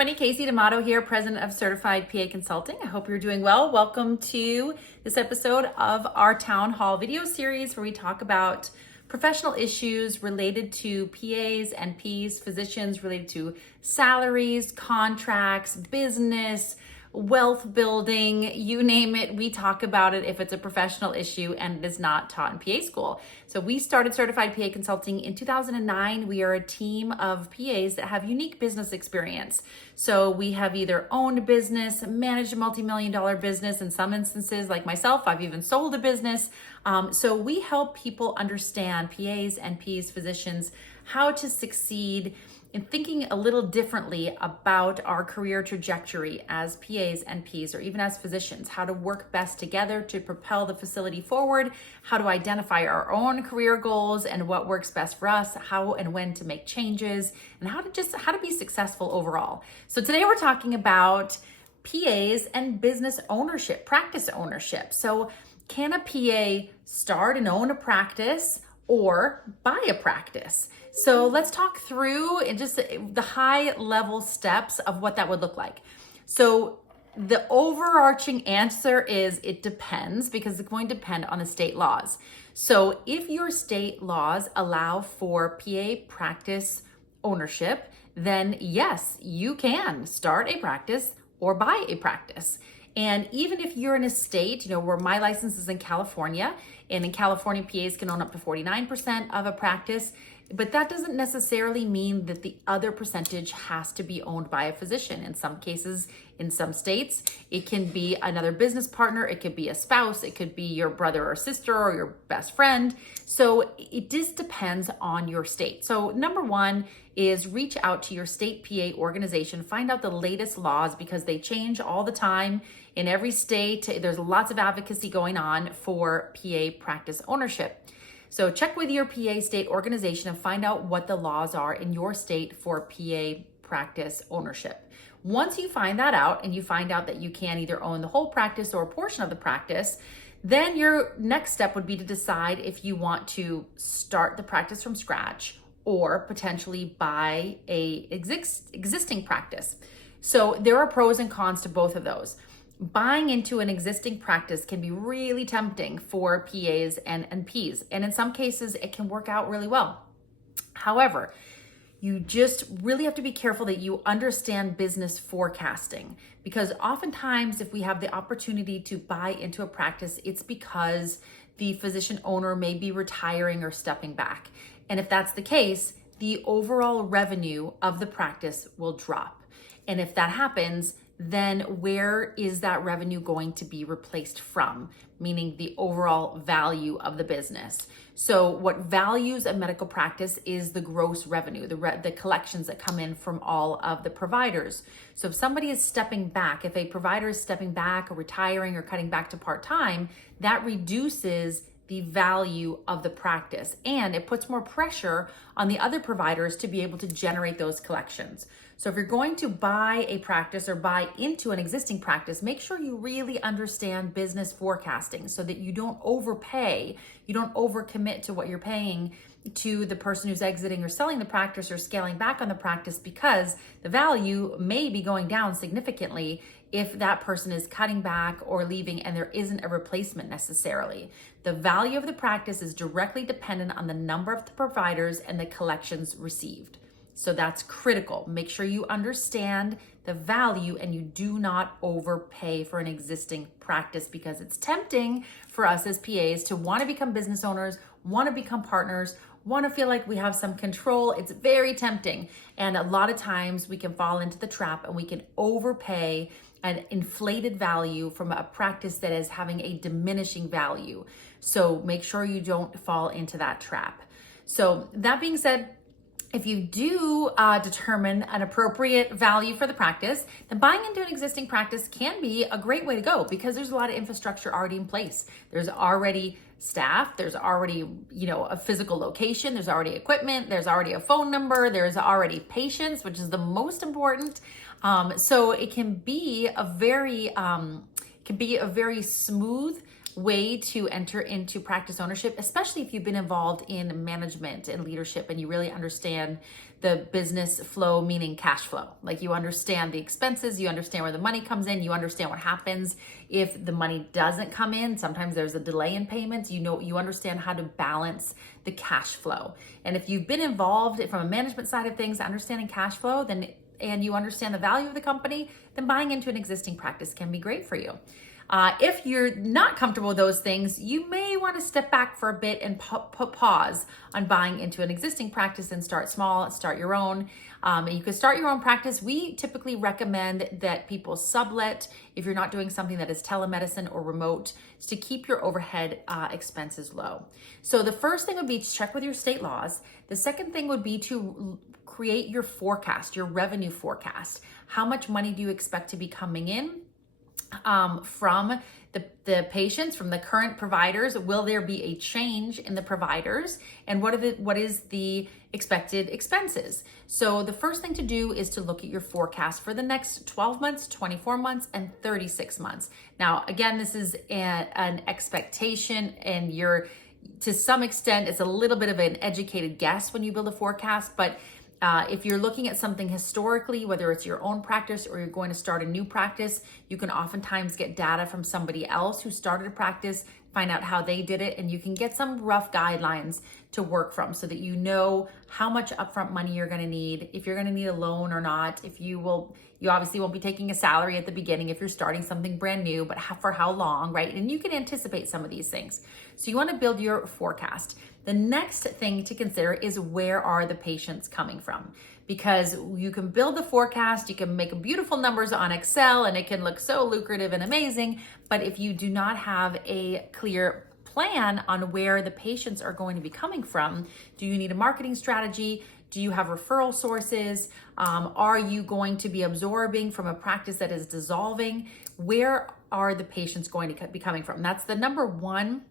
everybody. Casey D'Amato here, president of Certified PA Consulting. I hope you're doing well. Welcome to this episode of our Town Hall video series where we talk about professional issues related to PAs, NPs, physicians, related to salaries, contracts, business, wealth building, you name it, we talk about it if it's a professional issue and it is not taught in PA school. So we started Certified PA Consulting in 2009. We are a team of PAs that have unique business experience. So we have either owned a business, managed a multi-million-dollar business. In some instances, like myself, I've even sold a business. So we help people understand, PAs, NPs, physicians, how to succeed in thinking a little differently about our career trajectory as PAs, NPs, or even as physicians, how to work best together to propel the facility forward, how to identify our own career goals and what works best for us, how and when to make changes, and how to be successful overall. So today we're talking about PAs and business ownership, practice ownership. So can a PA start and own a practice or buy a practice? So let's talk through just the high level steps of what that would look like. So the overarching answer is it depends, because it's going to depend on the state laws. So if your state laws allow for PA practice ownership, then yes, you can start a practice or buy a practice. And even if you're in a state, where my license is in California, and in California, PAs can own up to 49% of a practice, but that doesn't necessarily mean that the other percentage has to be owned by a physician. In some cases, in some states, it can be another business partner, it could be a spouse, it could be your brother or sister or your best friend. So it just depends on your state. So number one is reach out to your state PA organization, find out the latest laws, because they change all the time. In every state, there's lots of advocacy going on for PA practice ownership. So check with your PA state organization and find out what the laws are in your state for PA practice ownership. Once you find that out and you find out that you can either own the whole practice or a portion of the practice, then your next step would be to decide if you want to start the practice from scratch or potentially buy a existing practice. So there are pros and cons to both of those. Buying into an existing practice can be really tempting for PAs and NPs, and in some cases it can work out really well. However, you just really have to be careful that you understand business forecasting, because oftentimes if we have the opportunity to buy into a practice, it's because the physician owner may be retiring or stepping back. And if that's the case, the overall revenue of the practice will drop. And if that happens, then where is that revenue going to be replaced from? Meaning the overall value of the business. So what values a medical practice is the gross revenue, the collections that come in from all of the providers. So if somebody is stepping back, if a provider is stepping back or retiring or cutting back to part-time, that reduces the value of the practice, and it puts more pressure on the other providers to be able to generate those collections. So if you're going to buy a practice or buy into an existing practice, make sure you really understand business forecasting so that you don't overpay, you don't overcommit to what you're paying to the person who's exiting or selling the practice or scaling back on the practice, because the value may be going down significantly if that person is cutting back or leaving and there isn't a replacement necessarily. The value of the practice is directly dependent on the number of the providers and the collections received. So that's critical. Make sure you understand the value and you do not overpay for an existing practice, because it's tempting for us as PAs to want to become business owners, want to become partners, want to feel like we have some control. It's very tempting. And a lot of times we can fall into the trap and we can overpay an inflated value from a practice that is having a diminishing value. So make sure you don't fall into that trap. So that being said, if you do determine an appropriate value for the practice, then buying into an existing practice can be a great way to go, because there's a lot of infrastructure already in place. There's already staff, there's already, a physical location, there's already equipment, there's already a phone number, there's already patients, which is the most important. So it can be a very smooth way to enter into practice ownership, especially if you've been involved in management and leadership and you really understand the business flow, meaning cash flow. Like you understand the expenses, you understand where the money comes in, you understand what happens if the money doesn't come in. Sometimes there's a delay in payments. You understand how to balance the cash flow. And if you've been involved from a management side of things, understanding cash flow, then and you understand the value of the company, then buying into an existing practice can be great for you. If you're not comfortable with those things, you may want to step back for a bit and put pause on buying into an existing practice and start small, start your own. You could start your own practice. We typically recommend that people sublet if you're not doing something that is telemedicine or remote, to keep your overhead expenses low. So the first thing would be to check with your state laws. The second thing would be to create your forecast, your revenue forecast. How much money do you expect to be coming in from the patients, from the current providers? Will there be a change in the providers? And what is the expected expenses? So the first thing to do is to look at your forecast for the next 12 months, 24 months, and 36 months. Now, again, this is an expectation, and to some extent, it's a little bit of an educated guess when you build a forecast, but if you're looking at something historically, whether it's your own practice or you're going to start a new practice, you can oftentimes get data from somebody else who started a practice, find out how they did it, and you can get some rough guidelines to work from so that you know how much upfront money you're going to need, if you're going to need a loan or not, you obviously won't be taking a salary at the beginning if you're starting something brand new, but for how long, right? And you can anticipate some of these things. So you want to build your forecast. The next thing to consider is, where are the patients coming from? Because you can build the forecast, you can make beautiful numbers on Excel, and it can look so lucrative and amazing. But if you do not have a clear plan on where the patients are going to be coming from, do you need a marketing strategy? Do you have referral sources? Are you going to be absorbing from a practice that is dissolving? Where are the patients going to be coming from? That's the number one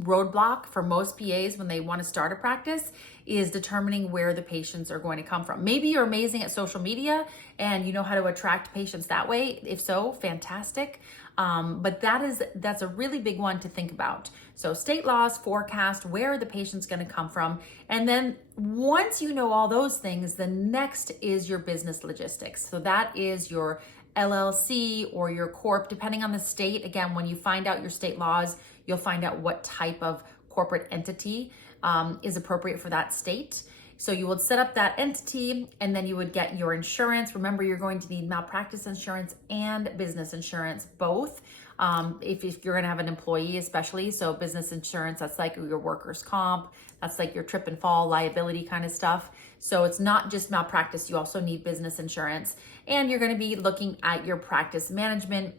roadblock for most PAs when they want to start a practice, is determining where the patients are going to come from. Maybe you're amazing at social media and you know how to attract patients that way. If so, fantastic. But that's a really big one to think about. So state laws, forecast, where are the patients going to come from? And then once you know all those things, the next is your business logistics. So that is your LLC or your corp, depending on the state. Again, when you find out your state laws, you'll find out what type of corporate entity is appropriate for that state. So you would set up that entity, and then you would get your insurance. Remember, you're going to need malpractice insurance and business insurance, both. If you're going to have an employee, especially. So business insurance, that's like your workers' comp, that's like your trip and fall liability kind of stuff. So it's not just malpractice, you also need business insurance. And you're going to be looking at your practice management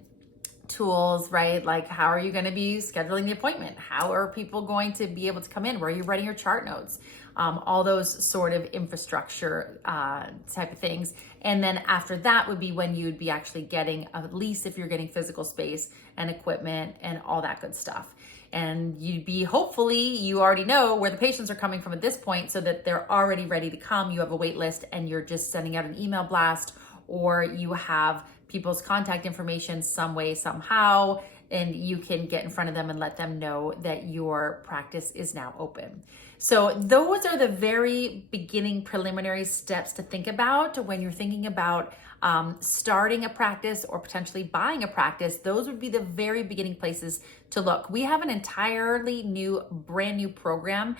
tools, right? Like, how are you going to be scheduling the appointment? How are people going to be able to come in? Where are you writing your chart notes? All those sort of infrastructure type of things. And then after that would be when you'd be actually getting a lease, if you're getting physical space and equipment and all that good stuff. And hopefully you already know where the patients are coming from at this point, so that they're already ready to come. You have a wait list and you're just sending out an email blast, or you have people's contact information some way, somehow, and you can get in front of them and let them know that your practice is now open. So those are the very beginning preliminary steps to think about when you're thinking about starting a practice or potentially buying a practice. Those would be the very beginning places to look. We have an entirely brand new program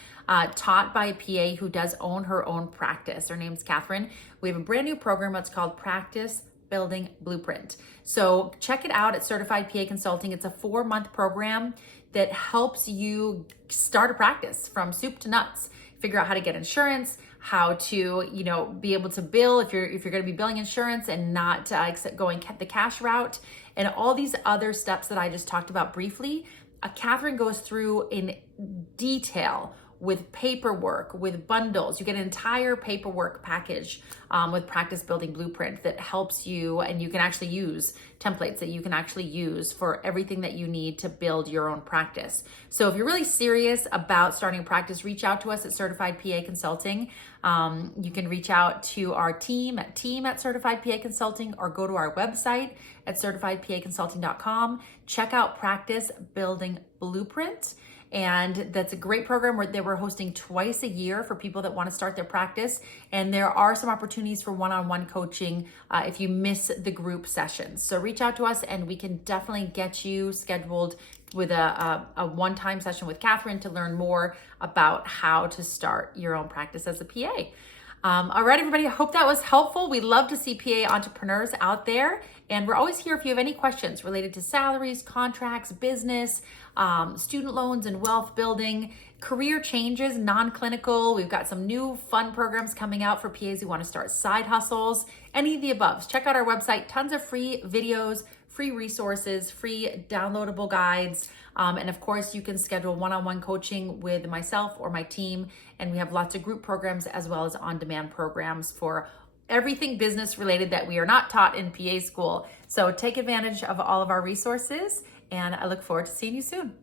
taught by a PA who does own her own practice. Her name's Catherine. We have a brand new program. It's called Practice Building Blueprint. So check it out at Certified PA Consulting. It's a 4-month program that helps you start a practice from soup to nuts. Figure out how to get insurance, how to be able to bill if you're going to be billing insurance and not going the cash route, and all these other steps that I just talked about briefly. Catherine goes through in detail with paperwork, with bundles. You get an entire paperwork package with Practice Building Blueprint that helps you, and you can actually use templates that you can actually use for everything that you need to build your own practice. So if you're really serious about starting a practice, reach out to us at Certified PA Consulting. You can reach out to our team at Certified PA Consulting, or go to our website at certifiedpaconsulting.com. Check out Practice Building Blueprint. And that's a great program where they were hosting twice a year for people that want to start their practice. And there are some opportunities for one-on-one coaching if you miss the group sessions. So reach out to us and we can definitely get you scheduled with a one-time session with Catherine to learn more about how to start your own practice as a PA. All right, everybody, I hope that was helpful. We love to see PA entrepreneurs out there. And we're always here if you have any questions related to salaries, contracts, business, student loans and wealth building, career changes, non-clinical. We've got some new fun programs coming out for PAs who want to start side hustles, any of the above. Check out our website, tons of free videos, free resources, free downloadable guides. And of course, you can schedule one-on-one coaching with myself or my team. And we have lots of group programs as well as on-demand programs for everything business related that we are not taught in PA school. So take advantage of all of our resources, and I look forward to seeing you soon.